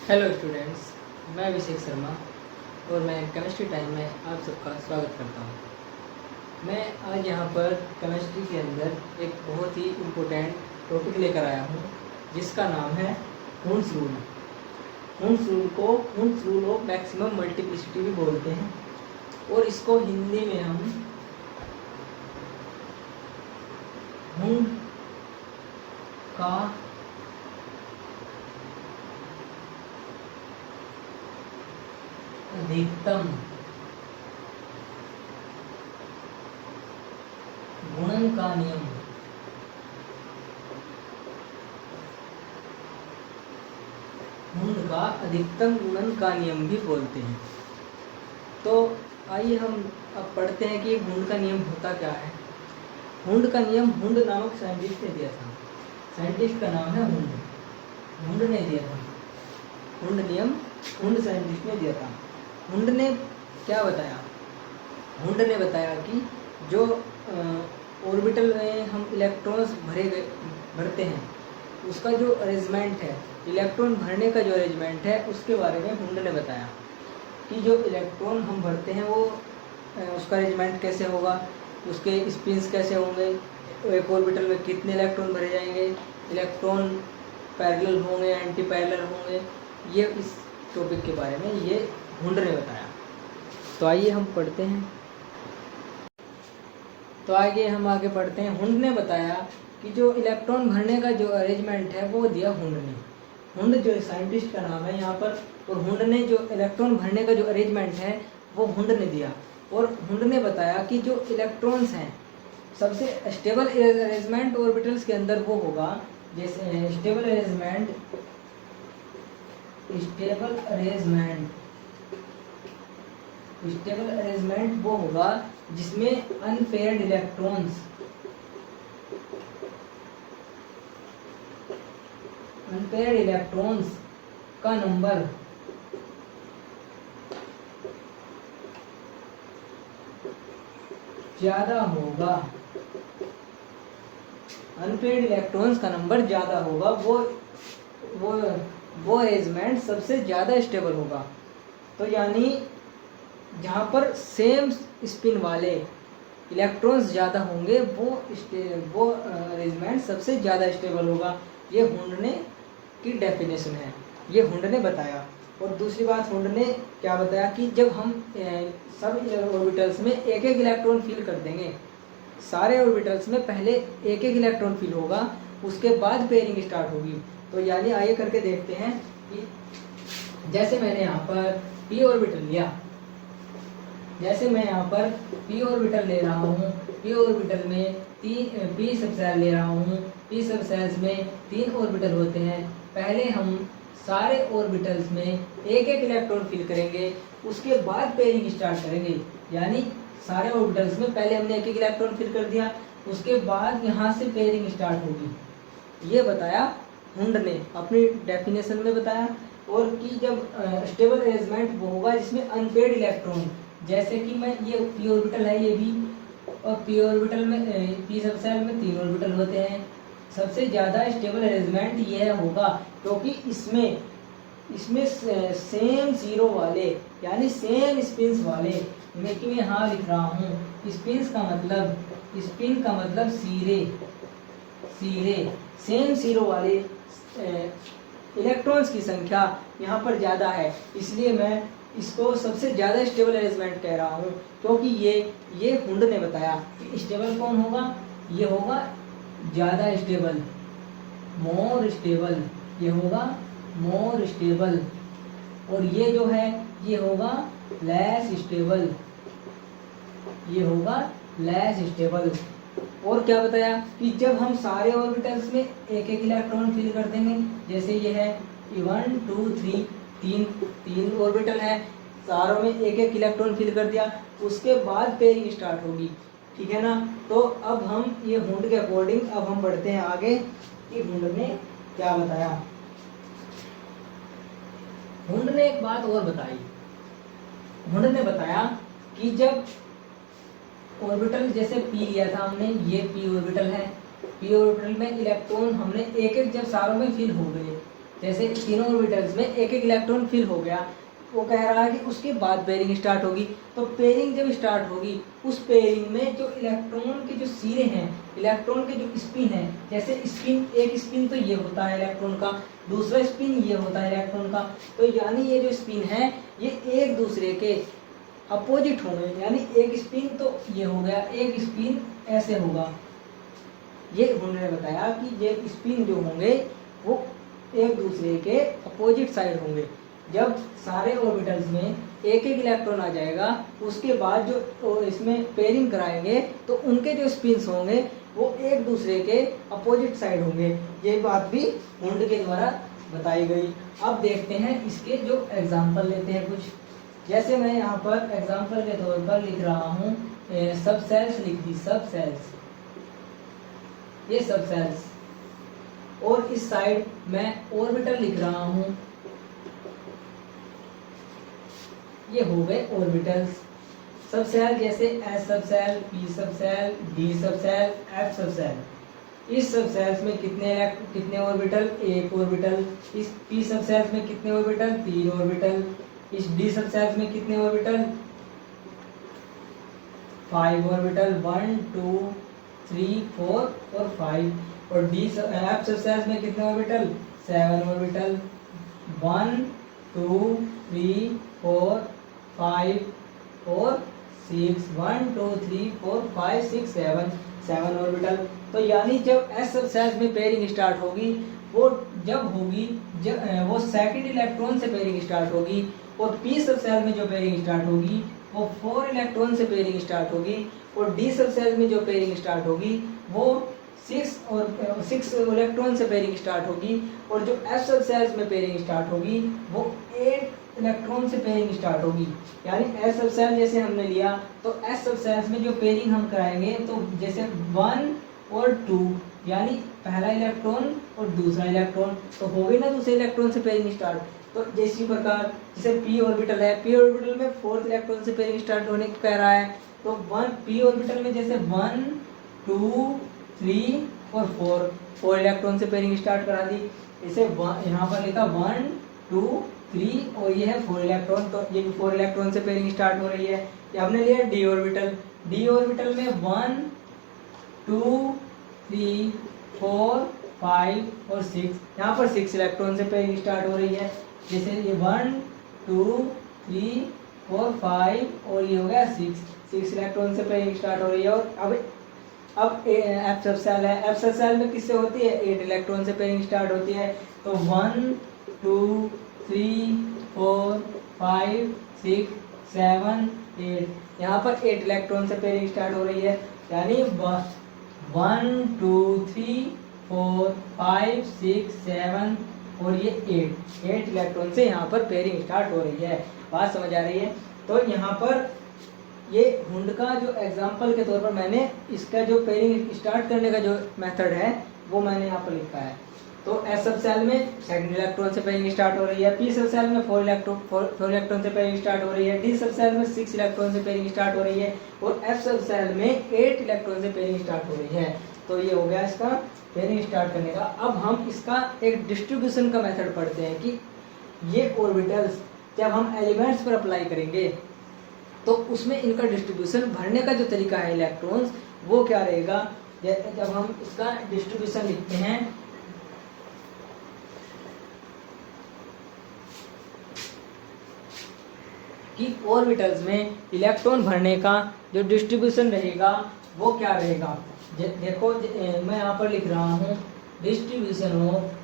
Hello students, मैं अभिषेक शर्मा और मैं केमिस्ट्री टाइम में आप सबका स्वागत करता हूँ। मैं आज यहाँ पर केमिस्ट्री के अंदर एक बहुत ही इम्पोर्टेंट टॉपिक लेकर आया हूँ जिसका नाम है हुंस रूल। हुंस रूल को हुंस रूल ऑफ मैक्सिमम मल्टीप्लिसिटी भी बोलते हैं और इसको हिंदी में हम हुंड का अधिकतम गुणन का नियम हुंड का अधिकतम गुणन का नियम भी बोलते हैं। तो आइए हम अब पढ़ते हैं कि हुंड का नियम होता क्या है। हुंड का नियम हुंड नामक साइंटिस्ट ने दिया था। साइंटिस्ट का नाम है हुंड। हुंड ने दिया था हुंड नियम, हुंड साइंटिस्ट ने दिया था। हुंड ने क्या बताया? हुंड ने बताया कि जो ऑर्बिटल में हम इलेक्ट्रॉन्स भरते हैं उसका जो अरेंजमेंट है, इलेक्ट्रॉन भरने का जो अरेंजमेंट है उसके बारे में हुंड ने बताया कि जो इलेक्ट्रॉन हम भरते हैं वो उसका अरेंजमेंट कैसे होगा, उसके स्पिन्स कैसे होंगे, एक ऑर्बिटल में कितने इलेक्ट्रॉन भरे जाएंगे, इलेक्ट्रॉन पैरेलल होंगे, एंटी पैरेलल होंगे, ये इस टॉपिक के बारे में ये हुंड ने बताया। तो आइए हम पढ़ते हैं। तो आगे पढ़ते हैं। हुंड ने बताया कि जो इलेक्ट्रॉन भरने का जो अरेंजमेंट है वो दिया हुंड ने। हुंड जो साइंटिस्ट का नाम है यहाँ पर, और हुंड ने जो इलेक्ट्रॉन भरने का जो अरेंजमेंट है वो हुंड ने दिया। और हुंड ने बताया कि जो इलेक्ट्रॉन्स हैं सबसे स्टेबल अरेंजमेंट ऑर्बिटल्स के अंदर वो होगा, जैसे स्टेबल अरेंजमेंट वो होगा जिसमें अनपेयर्ड इलेक्ट्रॉन्स का नंबर ज्यादा होगा। अनपेयर्ड इलेक्ट्रॉन्स का नंबर ज्यादा होगा, वो अरेंजमेंट सबसे ज्यादा स्टेबल होगा। तो यानी जहाँ पर सेम स्पिन वाले इलेक्ट्रॉन्स ज़्यादा होंगे वो अरेंजमेंट सबसे ज़्यादा स्टेबल होगा। ये हुंड ने की डेफिनेशन है, ये हुंड ने बताया। और दूसरी बात हुंड ने क्या बताया कि जब हम सब ऑर्बिटल्स में एक एक इलेक्ट्रॉन फिल कर देंगे, सारे ऑर्बिटल्स में पहले एक एक इलेक्ट्रॉन फिल होगा, उसके बाद पेयरिंग स्टार्ट होगी। तो यानी आइए करके देखते हैं कि जैसे मैंने यहाँ पर p ऑर्बिटल लिया, जैसे मैं यहाँ पर p ऑर्बिटल ले रहा हूँ, p ऑर्बिटल में p सब सेल ले रहा हूँ, p सब सेल्स में 3 ऑर्बिटल होते हैं। पहले हम सारे ऑर्बिटल्स में एक एक इलेक्ट्रॉन फिल करेंगे, उसके बाद पेयरिंग स्टार्ट करेंगे। यानी सारे ऑर्बिटल्स में पहले हमने एक एक इलेक्ट्रॉन फिल कर दिया, उसके बाद यहाँ से पेयरिंग स्टार्ट होगी। ये बताया हुंड ने, अपनी डेफिनेशन में बताया। और कि जब स्टेबल अरेंजमेंट वो होगा जिसमें अनपेयर्ड इलेक्ट्रॉन, जैसे कि मैं ये p ऑर्बिटल है ये भी, और p ऑर्बिटल में p सब सेल में 3 ऑर्बिटल होते हैं। सबसे ज़्यादा स्टेबल अरेंजमेंट यह होगा क्योंकि इसमें सेम जीरो वाले यानी सेम स्पिन्स वाले, मैं कि मैं यहाँ लिख रहा हूँ स्पिन्स का मतलब, स्पिन का मतलब सिरे सेम जीरो वाले इलेक्ट्रॉन्स की संख्या यहाँ पर ज़्यादा है, इसलिए मैं इसको सबसे ज़्यादा स्टेबल अरेंजमेंट कह रहा हूँ। क्योंकि ये हुंड ने बताया कि स्टेबल कौन होगा, ये होगा ज़्यादा स्टेबल, मोर स्टेबल, ये होगा मोर स्टेबल। और ये जो है ये होगा लेस स्टेबल, ये होगा लेस स्टेबल। और क्या बताया कि जब हम सारे ऑर्बिटल्स में एक एक इलेक्ट्रॉन फिल कर देंगे, जैसे ये है 1 2 3 तीन ऑर्बिटल है, चारों में एक एक इलेक्ट्रॉन फिल कर दिया, उसके बाद पेयरिंग स्टार्ट होगी। ठीक है ना। तो अब हम ये हुंड के अकॉर्डिंग अब हम बढ़ते हैं आगे कि हुंड ने क्या बताया। हुंड ने एक बात और बताई। हुंड ने बताया कि जब ऑर्बिटल जैसे p लिया था हमने, ये p ऑर्बिटल है, p ऑर्बिटल में इलेक्ट्रॉन हमने एक एक जब सारों में फिल हो गए, जैसे तीनों ऑर्बिटल्स में एक एक इलेक्ट्रॉन फिल हो गया, वो कह रहा है कि उसके बाद पेयरिंग स्टार्ट होगी। तो पेयरिंग जब स्टार्ट होगी, उस पेयरिंग में जो इलेक्ट्रॉन के जो सिरे हैं, इलेक्ट्रॉन के जो स्पिन है, जैसे स्पिन, एक स्पिन तो ये होता है इलेक्ट्रॉन का, दूसरा स्पिन ये होता है इलेक्ट्रॉन का। तो यानी ये जो स्पिन है ये एक दूसरे के अपोजिट होंगे, यानी एक स्पिन तो ये हो गया, एक स्पिन ऐसे होगा। ये उन्होंने बताया कि ये स्पिन जो होंगे वो एक दूसरे के अपोजिट साइड होंगे। जब सारे ऑर्बिटल्स में एक एक इलेक्ट्रॉन आ जाएगा, उसके बाद जो इसमें पेयरिंग कराएंगे तो उनके जो स्पिन्स होंगे वो एक दूसरे के अपोजिट साइड होंगे। ये बात भी हुंड के द्वारा बताई गई। अब देखते हैं इसके जो एग्जाम्पल लेते हैं कुछ। जैसे मैं यहाँ पर एग्जाम्पल के तौर पर लिख रहा हूँ, सब सेल्स लिख दी, सब सेल्स, ये सब सेल्स, और इस साइड मैं ऑर्बिटल लिख रहा हूँ, ये हो गए ऑर्बिटल्स। सब सेल जैसे एस सब सेल, पी सब सेल, डी सब सेल, एफ सब सेल। इस सब सेल्स में कितने ऑर्बिटल? एक ऑर्बिटल। इस पी सब सेल्स में कितने ऑर्बिटल? तीन ऑर्बिटल। इस डी सब सेल्स में कितने ऑर्बिटल? 5 ऑर्बिटल, 1 2 3 4 और 5। और डी एफ सब सेल्स में कितने ऑर्बिटल? 7 ऑर्बिटल, 1 2 3 4 5 और 6, 1 2 3 4 5 6 7 ऑर्बिटल। तो यानी जब एस सब सेल्स में पेयरिंग स्टार्ट होगी, वो जब होगी जब वो सेकंड इलेक्ट्रॉन से पेयरिंग स्टार्ट होगी। और पी सब सेल में जो पेयरिंग स्टार्ट होगी वो 4 इलेक्ट्रॉन से पेयरिंग स्टार्ट होगी। और डी सब सेल में जो पेयरिंग स्टार्ट होगी वो 6 इलेक्ट्रॉन से पेयरिंग स्टार्ट होगी। और जो एफ सब सेल्स में पेयरिंग स्टार्ट होगी वो 8 इलेक्ट्रॉन से पेयरिंग स्टार्ट होगी। यानी एस सब सेल जैसे हमने लिया, तो एस सब सेल्स में जो पेयरिंग हम कराएंगे, तो जैसे 1 और 2, यानी पहला इलेक्ट्रॉन और दूसरा इलेक्ट्रॉन, तो हो गई ना दूसरे इलेक्ट्रॉन से पेयरिंग स्टार्ट। तो इसी प्रकार जैसे पी ऑर्बिटल है, पी ऑर्बिटल में 4th इलेक्ट्रॉन से पेयरिंग स्टार्ट होने को कह रहा है, तो 1 पी ऑर्बिटल में जैसे 1 2 3 और 4 इलेक्ट्रॉन से पेयरिंग स्टार्ट करा दी। इसे यहाँ पर लिखा 1 2 3 और ये है 4 इलेक्ट्रॉन, तो ये 4 इलेक्ट्रॉन से पेयरिंग स्टार्ट हो रही है। ये हमने लिया डी ऑर्बिटल, डी ऑर्बिटल में 1 2 3 4 5 और 6, यहाँ पर 6 इलेक्ट्रॉन से पेयरिंग स्टार्ट हो रही है। जैसे ये 1 2 3 4 5 और ये हो गया 6 इलेक्ट्रॉन से पेयरिंग स्टार्ट हो रही है। और अब एफ सब सेल है, एफ सब सेल में किससे होती है? 8 इलेक्ट्रॉन से पेयरिंग स्टार्ट होती है। तो 1 2 3 4 5 6 7 8, यहाँ पर 8 इलेक्ट्रॉन से पेयरिंग स्टार्ट हो रही है। यानी 1 2 3 4 5 6 7 और ये 8 इलेक्ट्रॉन से यहाँ पर पेयरिंग स्टार्ट हो रही है। बात समझ आ रही है? तो यहाँ पर ये हुंड का जो एग्जाम्पल के तौर पर मैंने इसका जो पेयरिंग स्टार्ट करने का जो मेथड है वो मैंने यहाँ पर लिखा है। तो एस सब सेल में सेकंड इलेक्ट्रॉन से पेयरिंग स्टार्ट हो रही है, पी सब सेल में 4 इलेक्ट्रॉन से पेयरिंग स्टार्ट हो रही है, डी सब सेल में 6 इलेक्ट्रॉन से पेयरिंग स्टार्ट हो रही है, और एफ सब सेल में 8 इलेक्ट्रॉन से पेयरिंग स्टार्ट हो रही है। तो ये हो गया इसका पेयरिंग स्टार्ट करने का। अब हम इसका एक डिस्ट्रीब्यूशन का मेथड पढ़ते हैं कि ये ऑर्बिटल्स जब हम एलिमेंट्स पर अप्लाई करेंगे तो उसमें इनका डिस्ट्रीब्यूशन भरने का जो तरीका है इलेक्ट्रॉन्स, वो क्या रहेगा। जब हम इसका डिस्ट्रीब्यूशन लिखते हैं कि ऑर्बिटल्स में इलेक्ट्रॉन भरने का जो डिस्ट्रीब्यूशन रहेगा वो क्या रहेगा। देखो मैं यहाँ पर लिख रहा हूँ डिस्ट्रीब्यूशन ऑफ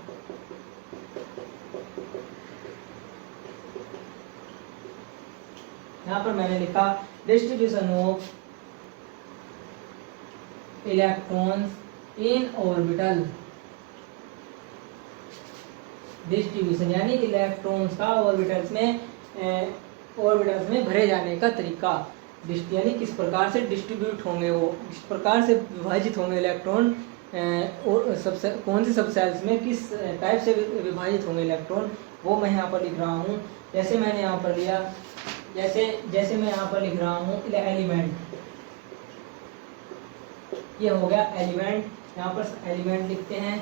यहाँ पर मैंने लिखा distribution of electrons in orbital. Distribution यानी इलेक्ट्रॉन्स का ऑर्बिटल्स में भरे जाने का तरीका, यानी किस प्रकार से डिस्ट्रीब्यूट होंगे, वो किस प्रकार से विभाजित होंगे इलेक्ट्रॉन, और कौन से सब सेल्स में किस टाइप से विभाजित होंगे इलेक्ट्रॉन, वो मैं यहाँ पर लिख रहा हूँ। जैसे मैंने यहाँ पर लिया, जैसे मैं यहाँ पर लिख रहा हूँ एलिमेंट, ये हो गया एलिमेंट। यहाँ पर एलिमेंट लिखते हैं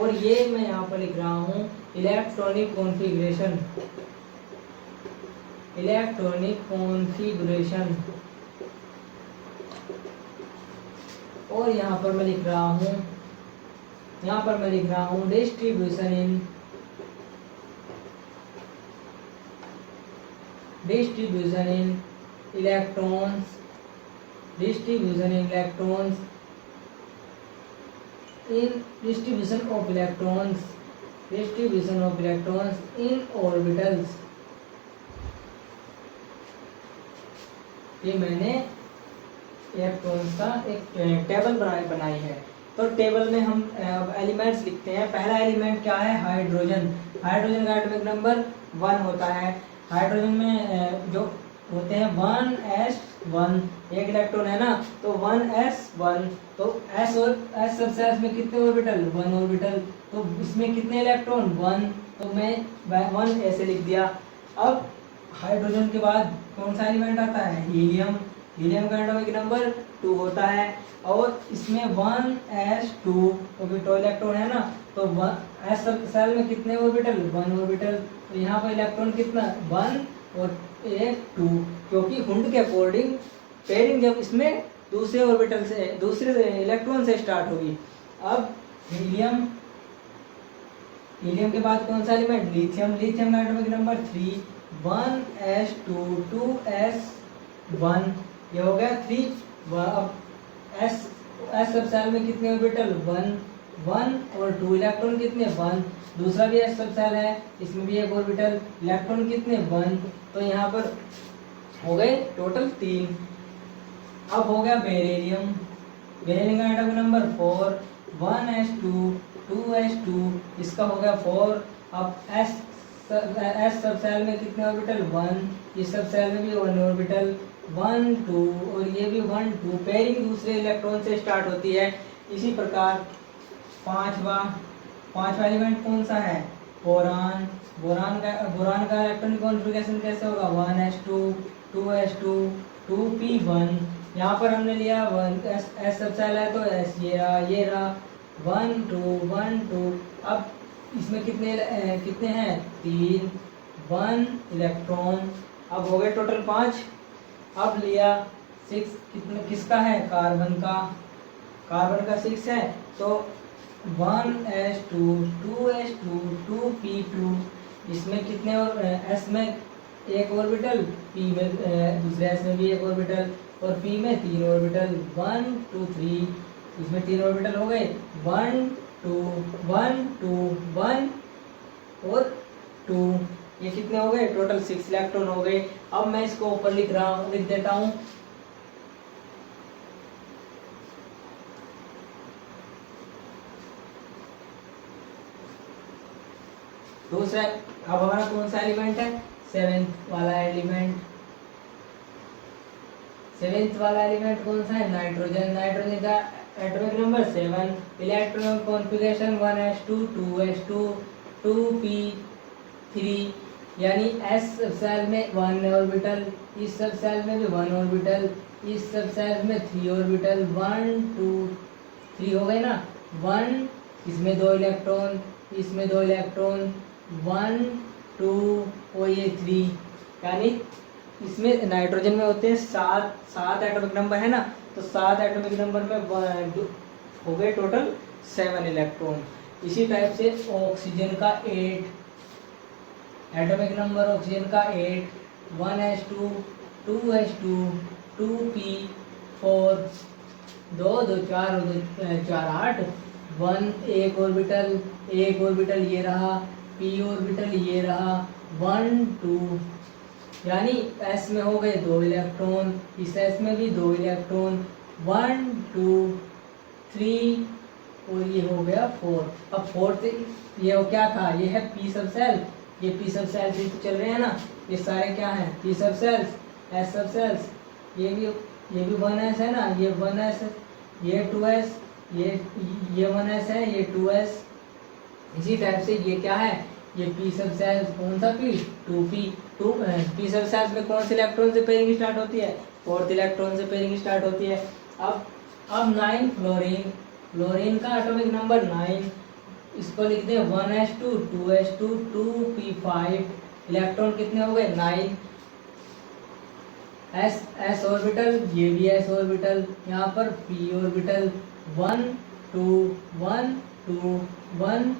और ये मैं यहाँ पर लिख रहा हूँ इलेक्ट्रॉनिक कॉन्फ़िगरेशन, इलेक्ट्रॉनिक कॉन्फ़िगरेशन। और यहाँ पर मैं लिख रहा हूँ, यहाँ पर मैं लिख रहा हूँ distribution in electrons, distribution in electrons, in distribution of electrons in orbitals। ये मैंने इलेक्ट्रॉन्स का एक टेबल बनाई है। तो टेबल में हम एलिमेंट्स लिखते हैं। पहला एलिमेंट क्या है? हाइड्रोजन। हाइड्रोजन का एटॉमिक नंबर 1 होता है। हाइड्रोजन में जो होते हैं 1s1, एक इलेक्ट्रॉन है ना, तो 1s1, तो s और s सबसे में कितने ऑर्बिटल? 1 ऑर्बिटल। तो इसमें कितने इलेक्ट्रॉन? 1, तो मैं 1 ऐसे लिख दिया। अब हाइड्रोजन के बाद कौन सा एलिमेंट आता है? हीलियम। हीलियम का एटॉमिक नंबर 2 होता है और इसमें 1s2, क्योंकि 2 इलेक्ट्रॉन है ना, तो s सेल में कितने ऑर्बिटल? 1 ऑर्बिटल। तो यहाँ पर इलेक्ट्रॉन कितना? 1 और 2, क्योंकि हुंड के अकॉर्डिंग पेयरिंग जब इसमें दूसरे ऑर्बिटल से, दूसरे इलेक्ट्रॉन से स्टार्ट होगी। अब हीलियम, हीलियम के बाद कौन सा एलिमेंट? लिथियम। लिथियम का एटॉमिक नंबर 3, 1s2, 2s1, ये हो गया 3। अब s सब सेल में कितने ऑर्बिटल? 1 और 2, इलेक्ट्रॉन कितने? 1। दूसरा भी s सब सेल है, इसमें भी एक ऑर्बिटल, इलेक्ट्रॉन कितने? 1। तो यहाँ पर हो गए टोटल 3। अब हो गया बेरिलियम। बेरिलियम का एटॉमिक नंबर 4, 1s2, 2s2, इसका हो गया 4। अब s सब सेल में कितने ऑर्बिटल? 1, इस सब सेल में भी 1 ऑर्बिटल, 1 2, और ये भी 1 2। पेयरिंग दूसरे इलेक्ट्रॉन से स्टार्ट होती है। इसी प्रकार पांचवा एलिमेंट कौन सा है? बोरान। बोरान का इलेक्ट्रॉनिक कॉन्फ़िगरेशन कैसे होगा? 1s2, 2s2, 2p1। यहाँ पर हमने लिया 1 s सब सेल है, तो s ये रहा 1 2 1 2। अब इसमें कितने हैं? 3, 1 इलेक्ट्रॉन। अब हो गए टोटल 5। अब लिया 6, किसका है? कार्बन का। कार्बन का 6 है, तो 1s2, 2s2, 2p2, इसमें कितने? और s में एक ऑर्बिटल, p में दूसरे s में भी एक ऑर्बिटल, और p में 3 ऑर्बिटल, 1 2 3, इसमें 3 ऑर्बिटल हो गए, 1 2 1 2 1 और 2। ये कितने हो गए? टोटल 6 इलेक्ट्रॉन हो गए। अब मैं इसको ऊपर लिख देता हूँ। दूसरा, अब हमारा कौन सा एलिमेंट है? 7th वाला एलिमेंट। 7th वाला एलिमेंट कौन सा है? नाइट्रोजन। नाइट्रोजन का atomic number 7, electron configuration 1s2, 2s2, 2p3, यानी s सब सेल में 1 ऑर्बिटल, इस सब सेल में भी 1 ऑर्बिटल, इस सब सेल में 3 ऑर्बिटल, 1 2 3 हो गए ना। 1, इसमें 2 इलेक्ट्रॉन, इसमें 2 इलेक्ट्रॉन, 1 2 और ये 3, यानी इसमें नाइट्रोजन में होते हैं 7 एटॉमिक नंबर है ना, तो 7 एटॉमिक नंबर में हो गए टोटल 7 इलेक्ट्रॉन। इसी टाइप से ऑक्सीजन का 8 एटॉमिक नंबर, ऑक्सीजन का 8, 1s2, 2s2, 2p4, 2 2 4 4 8, 1 एक ऑर्बिटल ये रहा, p ऑर्बिटल ये रहा, 1 2, यानी s में हो गए 2 इलेक्ट्रॉन, इस s में भी 2 इलेक्ट्रॉन, 1 2 3 और ये हो गया 4। अब 4th ये क्या था? ये है p सब सेल। ये p सब सेल्स चल रहे हैं ना, ये सारे क्या हैं? p सब सेल्स, s सब सेल्स। ये भी 1s है ना, ये 1s, ये 2s, ये 1s है, ये 2s। इसी टाइप से ये क्या है? ये p सब सेल्स। कौन सा p? 2p। p सब सेल्स में कौन से इलेक्ट्रॉन से पेयरिंग स्टार्ट होती है? 4th इलेक्ट्रॉन से पेयरिंग स्टार्ट होती है। अब 9 फ्लोरीन। फ्लोरीन का एटॉमिक नंबर 9, इसको लिखते हैं 1s2 2s2 2p5। इलेक्ट्रॉन कितने हो गए 9। s ऑर्बिटल, ये भी s ऑर्बिटल, यहाँ पर p ऑर्बिटल 1 2 1 2 1,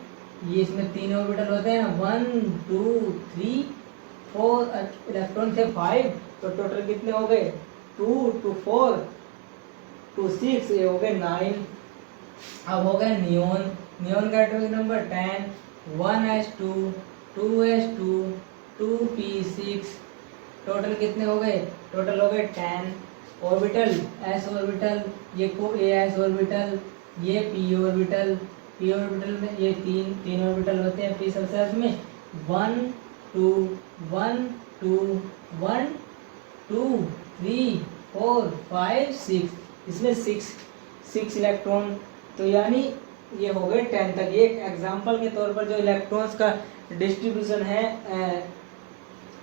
ये इसमें 3 ऑर्बिटल होते हैं ना 1 2 3 4, इलेक्ट्रॉन थे 5, तो टोटल कितने हो गए 2 2 4 2 6, ये हो गए 9। अब हो गया नियोन। नियोन का atomic number 10, 1s2 2s2 2p6, total कितने हो गए, टोटल हो गए 10। ऑर्बिटल s ऑर्बिटल, ये को as ऑर्बिटल, ये p ऑर्बिटल, p ऑर्बिटल में ये तीन ऑर्बिटल होते हैं p सबसेल्स में 1 2 1 2 1 2 3 4 5 6, इसमें 6 इलेक्ट्रॉन, तो यानी ये हो गए 10 तक। ये एग्जाम्पल के तौर पर जो इलेक्ट्रॉन्स का डिस्ट्रीब्यूशन है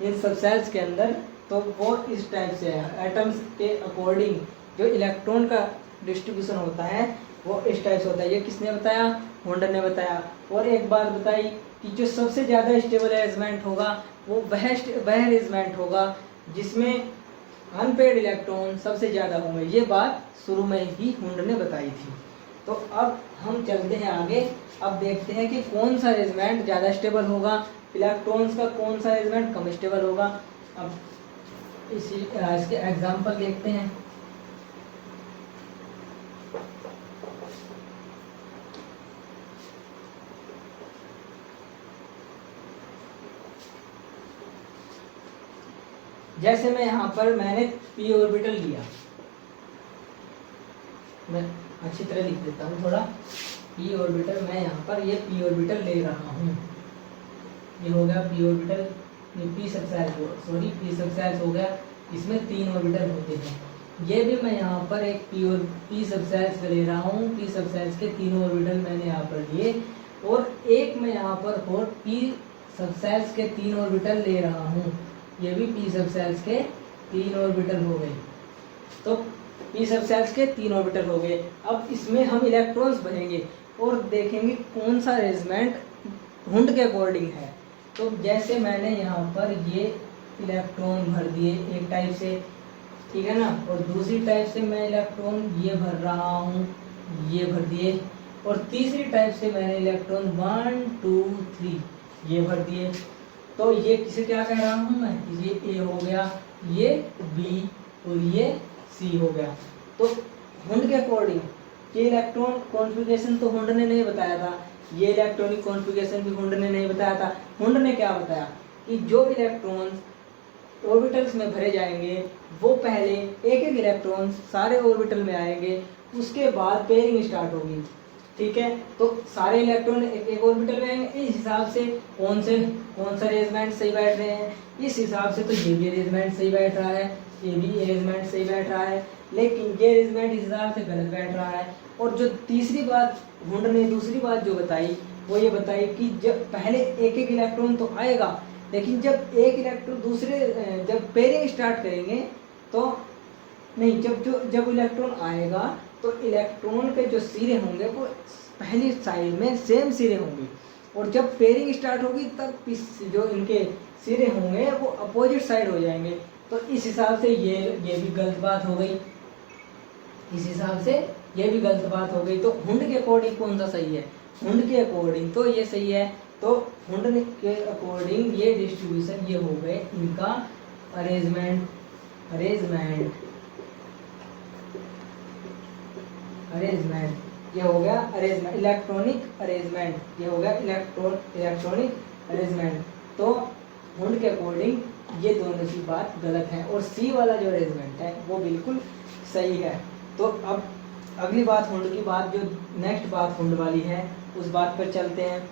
इन सबसेल्स के अंदर, तो वो इस टाइप से है। एटम्स के अकॉर्डिंग जो इलेक्ट्रॉन का डिस्ट्रीब्यूशन होता है वो इस टाइप से होता है। ये किसने बताया, होल्डर ने बताया। और एक बात बताई कि जो सबसे ज़्यादा स्टेबल अरेंजमेंट होगा वो वह अरेंजमेंट होगा जिसमें अनपेड इलेक्ट्रॉन सबसे ज़्यादा होंगे। ये बात शुरू में ही होल्डर ने बताई थी। तो अब हम चलते हैं आगे। अब देखते हैं कि कौन सा अरेंजमेंट ज़्यादा स्टेबल होगा, इलेक्ट्रॉन्स का कौन सा अरेंजमेंट कम स्टेबल होगा। अब इसके एग्जाम्पल देखते हैं। जैसे मैं यहाँ पर मैंने p ऑर्बिटल लिया, मैं अच्छी तरह लिख देता हूँ थोड़ा। p ऑर्बिटल, मैं यहाँ पर ये p ऑर्बिटल ले रहा हूँ, ये हो गया p ऑर्बिटल, ये p सबसेल्स हो गया। इसमें 3 ऑर्बिटल होते हैं। ये भी मैं यहाँ पर एक p सबसेल्स ले रहा हूँ, p सबसेल्स के 3 ऑर्बिटल मैंने यहाँ पर लिए, और एक मैं यहाँ पर और p सबसेल्स के 3 ऑर्बिटल ले रहा हूँ, ये भी p सबसेल्स के 3 ऑर्बिटल हो गए। तो p सबसेल्स के 3 ऑर्बिटल हो गए। अब इसमें हम इलेक्ट्रॉन्स भरेंगे और देखेंगे कौन सा अरेंजमेंट हुंड के अकॉर्डिंग है। तो जैसे मैंने यहाँ पर ये इलेक्ट्रॉन भर दिए एक टाइप से, ठीक है ना, और दूसरी टाइप से मैं इलेक्ट्रॉन ये भर रहा हूँ, ये भर दिए, और तीसरी टाइप से मैंने इलेक्ट्रॉन 1 2 3 ये भर दिए। तो ये किसे क्या कह रहा हूँ मैं, ये A हो गया, ये B और ये C हो गया। तो हुंड के अकॉर्डिंग ये इलेक्ट्रॉन कॉन्फ़िगरेशन तो हुंड ने नहीं बताया था, ये इलेक्ट्रॉनिक कॉन्फ़िगरेशन भी हुंड ने नहीं बताया था। हुंड ने क्या बताया कि जो इलेक्ट्रॉन्स ऑर्बिटल्स में भरे जाएंगे वो पहले एक एक इलेक्ट्रॉन सारे ऑर्बिटल में आएंगे, उसके बाद पेयरिंग स्टार्ट होगी, ठीक है। तो सारे इलेक्ट्रॉन एक एक ऑर्बिटल में आएंगे। इस हिसाब से कौन सा अरेंजमेंट सही बैठ रहे हैं, इस हिसाब से तो ये भी अरेंजमेंट सही बैठ रहा है, ये भी अरेंजमेंट सही बैठ रहा है, लेकिन ये अरेंजमेंट इस हिसाब से गलत बैठ रहा है। और जो तीसरी बात हुंड ने दूसरी बात जो बताई वो ये बताई कि जब पहले एक एक इलेक्ट्रॉन तो आएगा, लेकिन जब एक इलेक्ट्रॉन जब पेयरिंग स्टार्ट करेंगे तो नहीं, जब इलेक्ट्रॉन आएगा तो इलेक्ट्रॉन के जो सिरे होंगे वो पहली साइड में सेम सिरे होंगे, और जब पेयरिंग स्टार्ट होगी तब जो इनके सिरे होंगे वो अपोजिट साइड हो जाएंगे। तो इस हिसाब से ये भी गलत बात हो गई, इस हिसाब से ये भी गलत बात हो गई। तो हुंड के अकॉर्डिंग कौन सा सही है, हुंड के अकॉर्डिंग तो ये सही है। तो हुंड के अकॉर्डिंग ये डिस्ट्रीब्यूशन ये हो गए इनका अरेंजमेंट ये हो गया अरेंजमेंट, इलेक्ट्रॉनिक अरेंजमेंट, ये हो गया इलेक्ट्रॉनिक अरेंजमेंट। तो हुंड के अकॉर्डिंग ये दोनों की बात गलत है, और सी वाला जो अरेंजमेंट है वो बिल्कुल सही है। तो अब अगली बात हुंड की बात, जो नेक्स्ट बात हुंड वाली है उस बात पर चलते हैं।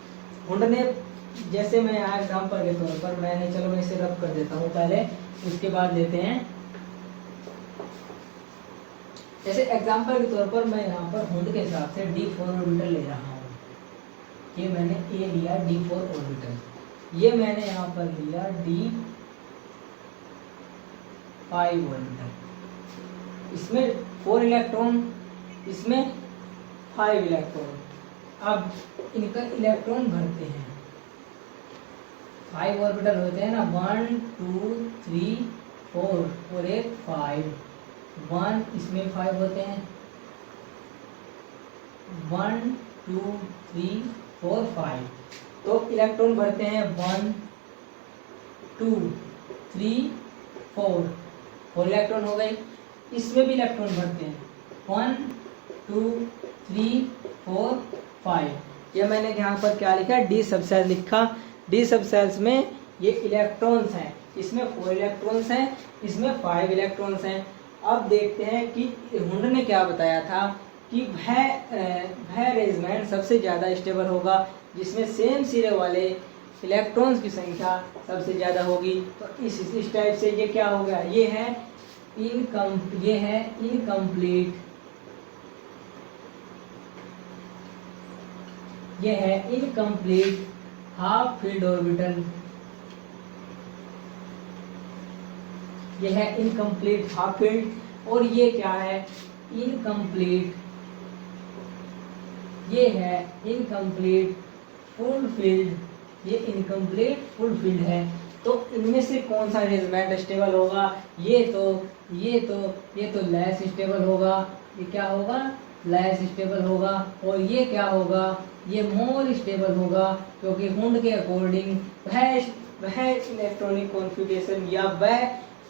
हुंड ने जैसे मैं यहाँ एग्जाम्पल के तौर पर मैंने, चलो मैं इसे रब कर देता हूँ पहले, उसके बाद लेते हैं। जैसे एग्जाम्पल के तौर पर मैं यहाँ पर हुंड के हिसाब से D4 ऑर्बिटल ले रहा हूँ, ये मैंने A लिया D4 ऑर्बिटल, ये मैंने यहाँ पर लिया D5 ऑर्बिटल, इसमें 4 इलेक्ट्रॉन, इसमें 5 इलेक्ट्रॉन, अब इनका इलेक्ट्रॉन भरते हैं। 5 ऑर्बिटल होते हैं ना, 1 2 3 4 और एक 5, 1 इसमें 5 होते हैं, 1 2 3 4 5। तो इलेक्ट्रॉन भरते हैं 1 2 3 4 इलेक्ट्रॉन हो गए। इसमें भी इलेक्ट्रॉन भरते हैं 1 2 3 4 5। ये मैंने यहाँ पर क्या लिखा, डी सबसेल लिखा। डी सबसेल्स में ये इलेक्ट्रॉन्स हैं, इसमें 4 इलेक्ट्रॉन्स हैं, इसमें 5 इलेक्ट्रॉन्स हैं। अब देखते हैं कि हुंड ने क्या बताया था कि वह अरेंजमेंट सबसे ज़्यादा स्टेबल होगा जिसमें सेम सिरे वाले इलेक्ट्रॉन्स की संख्या सबसे ज़्यादा होगी। तो इस टाइप से ये क्या होगा, ये है इनकम्प्लीट, ये है इनकम्प्लीट हाफ फील्ड ऑर्बिटल, ये है इनकम्प्लीट हाफ फील्ड। और ये क्या है, इनकम्प्लीट, ये है इनकम्प्लीट फुल फील्ड, ये इनकम्प्लीट फुल फील्ड है। तो इनमें से कौन सा अरेंजमेंट स्टेबल होगा, ये तो लेस स्टेबल होगा, ये क्या होगा, लेस स्टेबल होगा। और ये क्या होगा, ये मोर स्टेबल होगा, क्योंकि हुंड के अकॉर्डिंग वह इलेक्ट्रॉनिक कॉन्फ़िगरेशन या वह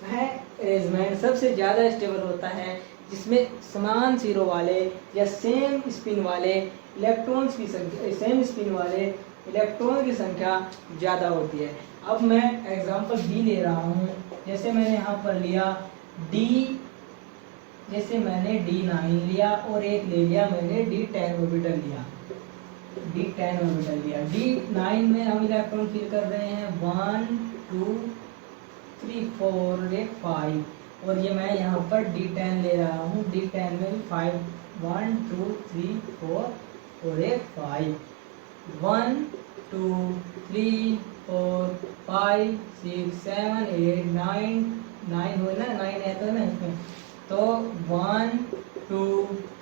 अरेंजमेंट सबसे ज़्यादा स्टेबल होता है जिसमें समान सिरों वाले या सेम स्पिन वाले इलेक्ट्रॉन्स की संख्या, सेम स्पिन वाले इलेक्ट्रॉन की संख्या ज़्यादा होती है। अब मैं एग्जांपल डी ले रहा हूँ। जैसे मैंने यहाँ पर लिया डी, जैसे मैंने D9 लिया और एक ले लिया मैंने D10 ऑर्बिटल लिया, D10 ऑर्बिटल लिया। D9 में हम इलेक्ट्रॉन फिल कर रहे हैं 1 2 3 4 एक 5। और ये मैं यहाँ पर D10 ले रहा हूँ, D10 में भी 5, 1 2 3 4 और एक 5, 1 2 3 4 5 6 7 8 9 9 हो ना, 9 है तो ना इसमें, तो 1 2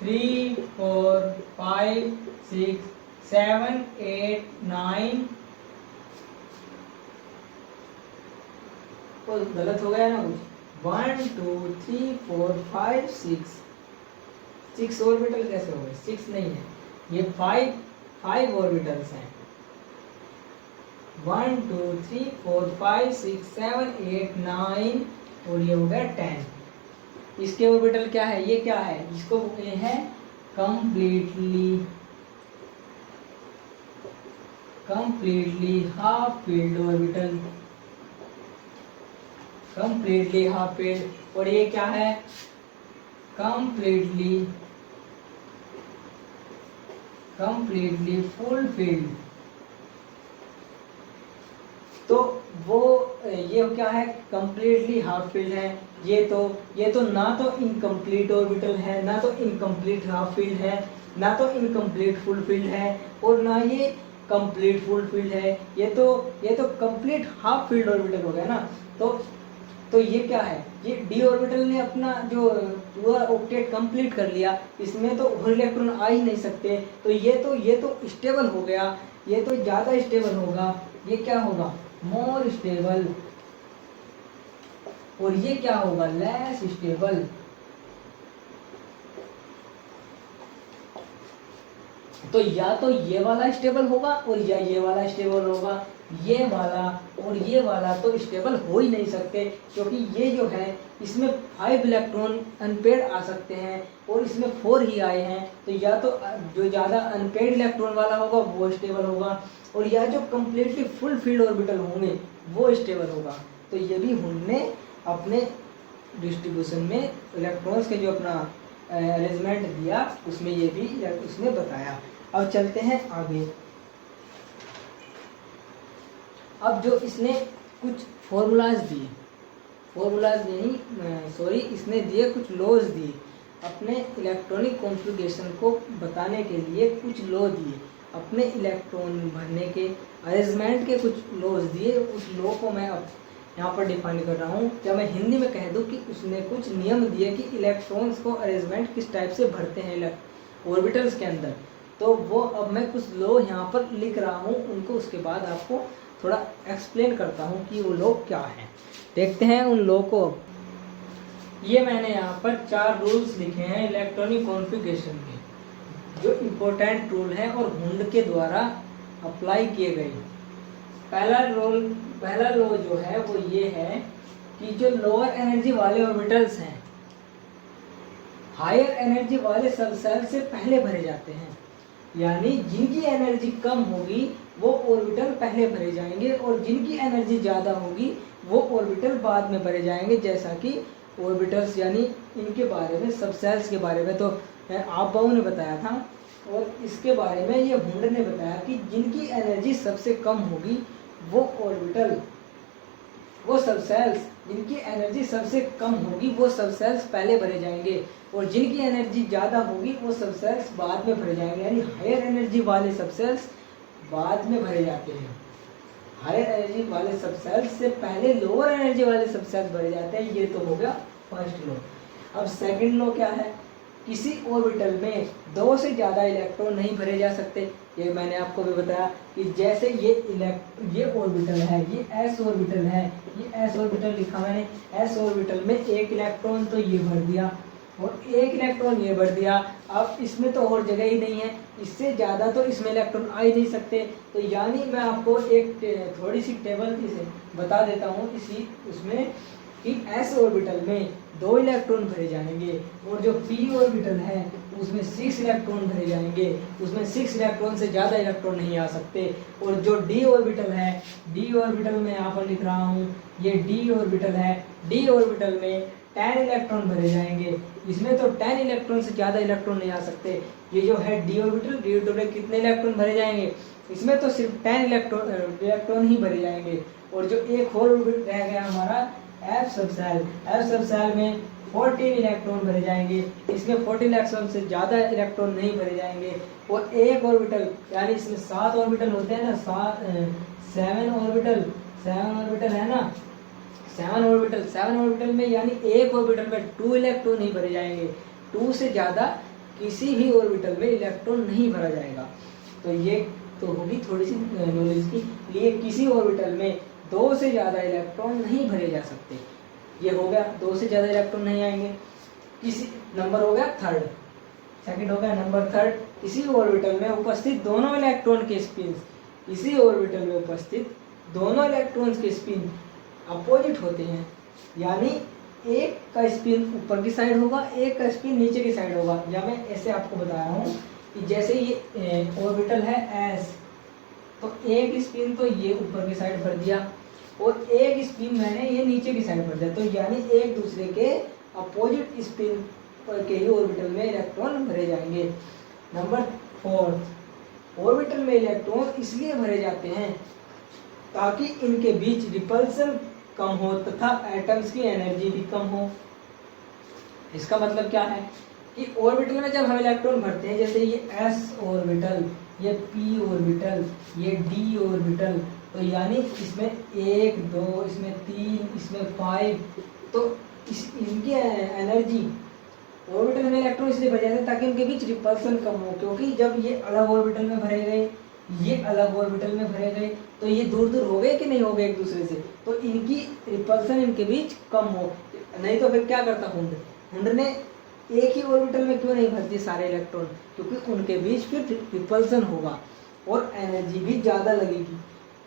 3 4 5 6 7 8 9, तो गलत हो गया ना कुछ, 1 2 3 4 5 6 ऑर्बिटल कैसे हो गए, 6 नहीं है, ये 5 ऑर्बिटल्स हैं, 1 2 3 4 5 6 7 8 9 और ये हो गया 10। इसके ऑर्बिटल क्या है, ये क्या है, इसको ये है completely half filled orbital, completely half field. और ये क्या है, कंप्लीटली फुल फील्ड। तो वो ये क्या है, कंप्लीटली हाफ फील्ड है। ये तो ना तो इनकम्प्लीट ऑर्बिटल है, ना तो इनकम्प्लीट हाफ फील्ड है, ना तो इनकम्प्लीट फुल फील्ड है, और ना ये कंप्लीट फुल फील्ड है। ये तो कंप्लीट हाफ फील्ड ऑर्बिटल हो गया ना। तो ये क्या है, ये डी ऑर्बिटल ने अपना जो पूरा ऑक्टेट कंप्लीट कर लिया, इसमें तो और इलेक्ट्रॉन आ ही नहीं सकते। तो ये तो स्टेबल हो गया, ये तो ज़्यादा स्टेबल होगा, ये क्या होगा, मोर स्टेबल। और ये क्या होगा, लेस स्टेबल। तो या तो ये वाला स्टेबल होगा और या ये वाला स्टेबल होगा, ये वाला और ये वाला तो स्टेबल हो ही नहीं सकते, क्योंकि ये जो है इसमें 5 इलेक्ट्रॉन अनपेड आ सकते हैं और इसमें 4 ही आए हैं। तो या तो जो ज़्यादा अनपेड इलेक्ट्रॉन वाला होगा वो स्टेबल होगा, और या जो कम्प्लीटली फुल फील्ड ऑर्बिटल होंगे वो स्टेबल होगा। तो ये भी हमने अपने डिस्ट्रीब्यूशन में इलेक्ट्रॉन्स के जो अपना अरेंजमेंट दिया उसमें ये भी उसने बताया। अब चलते हैं आगे। अब जो इसने कुछ फॉर्मूलाज दिए, फॉर्मूलाज नहीं सॉरी, इसने दिए कुछ लॉज दिए अपने इलेक्ट्रॉनिक कॉन्फ़िगरेशन को बताने के लिए, कुछ लॉ दिए अपने इलेक्ट्रॉन भरने के अरेंजमेंट के, कुछ लॉज दिए। उस लॉ को मैं अब यहाँ पर डिफाइन कर रहा हूँ। क्या मैं हिंदी में कह दूँ कि उसने कुछ नियम दिए कि इलेक्ट्रॉन्स को अरेंजमेंट किस टाइप से भरते हैं ऑर्बिटल्स के अंदर। तो वो अब मैं कुछ लॉ यहाँ पर लिख रहा हूँ, उनको उसके बाद आपको थोड़ा एक्सप्लेन करता हूँ कि वो लॉ क्या है। देखते हैं उन लॉ को। ये मैंने यहाँ पर 4 रूल्स लिखे हैं इलेक्ट्रॉनिक कॉन्फ़िगरेशन के, जो इम्पोर्टेंट रूल हैं और हुंड के द्वारा अप्लाई किए गए। पहला लॉ जो है वो ये है कि जो लोअर एनर्जी वाले ऑर्बिटल्स हैं हायर एनर्जी वाले सब सेल से पहले भरे जाते हैं, यानी जिनकी एनर्जी कम होगी वो ऑर्बिटल पहले भरे जाएंगे और जिनकी एनर्जी ज़्यादा होगी वो ऑर्बिटल बाद में भरे जाएंगे। जैसा कि ऑर्बिटल्स यानी इनके बारे में, सब सेल्स के बारे में तो आप बाबू ने बताया था, और इसके बारे में ये हुंड ने बताया कि जिनकी एनर्जी सबसे कम होगी वो ऑर्बिटल, वो सब सेल्स जिनकी एनर्जी सबसे कम होगी वो सब सेल्स पहले भरे जाएंगे और जिनकी एनर्जी ज़्यादा होगी वो सब सेल्स बाद में भरे जाएंगे। यानी हायर एनर्जी वाले सब सेल्स बाद में भरे जाते हैं, हायर एनर्जी वाले सब सेल्स से पहले लोअर एनर्जी वाले सब सेल्स भरे जाते हैं। ये तो हो गया फर्स्ट लॉ। अब सेकंड लॉ क्या है? किसी ऑर्बिटल में 2 से ज़्यादा इलेक्ट्रॉन नहीं भरे जा सकते। ये मैंने आपको भी बताया कि जैसे ये ऑर्बिटल है, ये एस ऑर्बिटल है, ये एस ऑर्बिटल लिखा मैंने, एस ऑर्बिटल में 1 इलेक्ट्रॉन तो ये भर दिया और 1 इलेक्ट्रॉन ये भर दिया। अब इसमें तो और जगह ही नहीं है, इससे ज़्यादा तो इसमें इलेक्ट्रॉन आ ही नहीं सकते। तो यानी मैं आपको एक थोड़ी सी टेबल इसे बता देता हूँ इसी उसमें कि एस ऑर्बिटल में 2 इलेक्ट्रॉन भरे जाएंगे और जो पी ऑर्बिटल है उसमें 6 इलेक्ट्रॉन भरे जाएंगे, उसमें 6 इलेक्ट्रॉन से ज़्यादा इलेक्ट्रॉन नहीं आ सकते। और जो डी ऑर्बिटल है, डी ऑर्बिटल में यहाँ पर लिख रहा हूँ, ये डी ऑर्बिटल है, डी ऑर्बिटल में 10 इलेक्ट्रॉन भरे जाएंगे। इसमें तो 10 इलेक्ट्रॉन से ज़्यादा इलेक्ट्रॉन नहीं आ सकते। ये जो है डी ऑर्बिटल में कितने इलेक्ट्रॉन भरे जाएंगे? इसमें तो सिर्फ 10 इलेक्ट्रॉन ही भरे जाएंगे। और जो एक और ऑर्बिटल रह गया हमारा एफ सब सेल में 14 इलेक्ट्रॉन भरे जाएंगे। इसमें 14 इलेक्ट्रॉन से ज़्यादा इलेक्ट्रॉन नहीं भरे जाएंगे। और एक ऑर्बिटल यानी इसमें 7 ऑर्बिटल होते हैं ना, 7 ऑर्बिटल है ना, 7 ऑर्बिटल में यानी एक ऑर्बिटल में 2 इलेक्ट्रॉन ही भरे जाएंगे। 2 से ज़्यादा किसी भी ऑर्बिटल में इलेक्ट्रॉन नहीं भरा जाएगा। तो ये तो होगी थोड़ी सी नॉलेज की लिए, किसी ऑर्बिटल में 2 से ज़्यादा इलेक्ट्रॉन नहीं भरे जा सकते। ये हो गया, 2 से ज़्यादा इलेक्ट्रॉन नहीं आएंगे। किसी नंबर हो गया थर्ड, सेकंड हो गया नंबर थर्ड, किसी ऑर्बिटल में उपस्थित दोनों इलेक्ट्रॉन के स्पिन, इसी ऑर्बिटल में उपस्थित दोनों इलेक्ट्रॉन्स के स्पिन अपोजिट होते हैं। यानी एक का स्पिन ऊपर की साइड होगा, एक का स्पिन नीचे की साइड होगा। या मैं ऐसे आपको बताया हूँ कि जैसे ये ऑर्बिटल है एस, तो एक स्पिन तो ये ऊपर की साइड भर दिया और एक स्पिन मैंने ये नीचे की साइड भर दिया। तो यानी एक दूसरे के अपोजिट स्पिन के ही ऑर्बिटल में इलेक्ट्रॉन भरे जाएंगे। नंबर फोर्थ, ऑर्बिटल में इलेक्ट्रॉन इसलिए भरे जाते हैं ताकि इनके बीच रिपल्सन कम हो तथा एटम्स की एनर्जी भी कम हो। इसका मतलब क्या है कि ऑर्बिटल में जब हम इलेक्ट्रॉन भरते हैं, जैसे ये एस ऑर्बिटल, ये पी ऑर्बिटल, ये डी ऑर्बिटल, तो यानी इसमें 1 2, इसमें 3, इसमें 5, तो इनकी एनर्जी ऑर्बिटल में इलेक्ट्रॉन इसलिए भरे जाते हैं ताकि इनके बीच रिपल्सन कम हो। क्योंकि जब ये अलग ऑर्बिटल में भरे गए, ये अलग ऑर्बिटल में भरे गए, तो ये दूर दूर हो गए कि नहीं हो गए एक दूसरे से, तो इनकी रिपल्सन इनके बीच कम हो। नहीं तो फिर क्या करता हुंड ने एक ही ऑर्बिटल में क्यों नहीं भरती सारे इलेक्ट्रॉन? क्योंकि उनके बीच फिर रिपल्सन होगा और एनर्जी भी ज़्यादा लगेगी।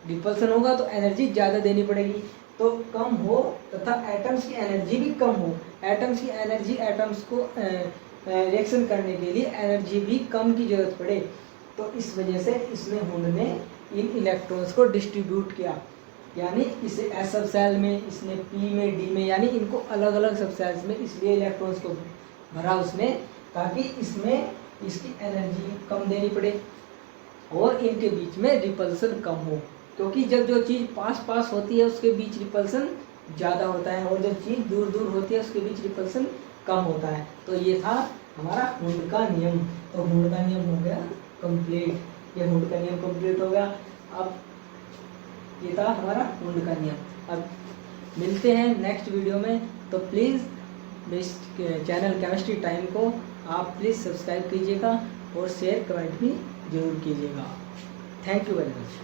रिपल्सन होगा तो एनर्जी ज़्यादा देनी पड़ेगी, तो कम हो तथा एटम्स की एनर्जी भी कम हो। एटम्स की एनर्जी, एटम्स को रिएक्शन करने के लिए एनर्जी भी कम की जरूरत पड़े। तो इस वजह से इसमें हुंड ने इन इलेक्ट्रॉन्स को डिस्ट्रीब्यूट किया। यानी इसे एस सब सेल में, इसने पी में, डी में, यानी इनको अलग अलग सब सेल्स में इसलिए इलेक्ट्रॉन्स को भरा उसमें ताकि इसमें इसकी एनर्जी कम देनी पड़े और इनके बीच में रिपल्सन कम हो। क्योंकि जब जो चीज़ पास पास होती है उसके बीच रिपल्सन ज़्यादा होता है और जब चीज़ दूर दूर होती है उसके बीच रिपल्सन कम होता है। तो ये था हमारा हुंड का नियम। तो हुंड का नियम हो गया कंप्लीट, ये हुंड का नियम कंप्लीट हो गया। अब ये था हमारा हुंड का नियम। अब मिलते हैं नेक्स्ट वीडियो में। तो प्लीज़ इस चैनल केमिस्ट्री टाइम को आप प्लीज़ सब्सक्राइब कीजिएगा और शेयर कमेंट भी ज़रूर कीजिएगा। Thank you very much.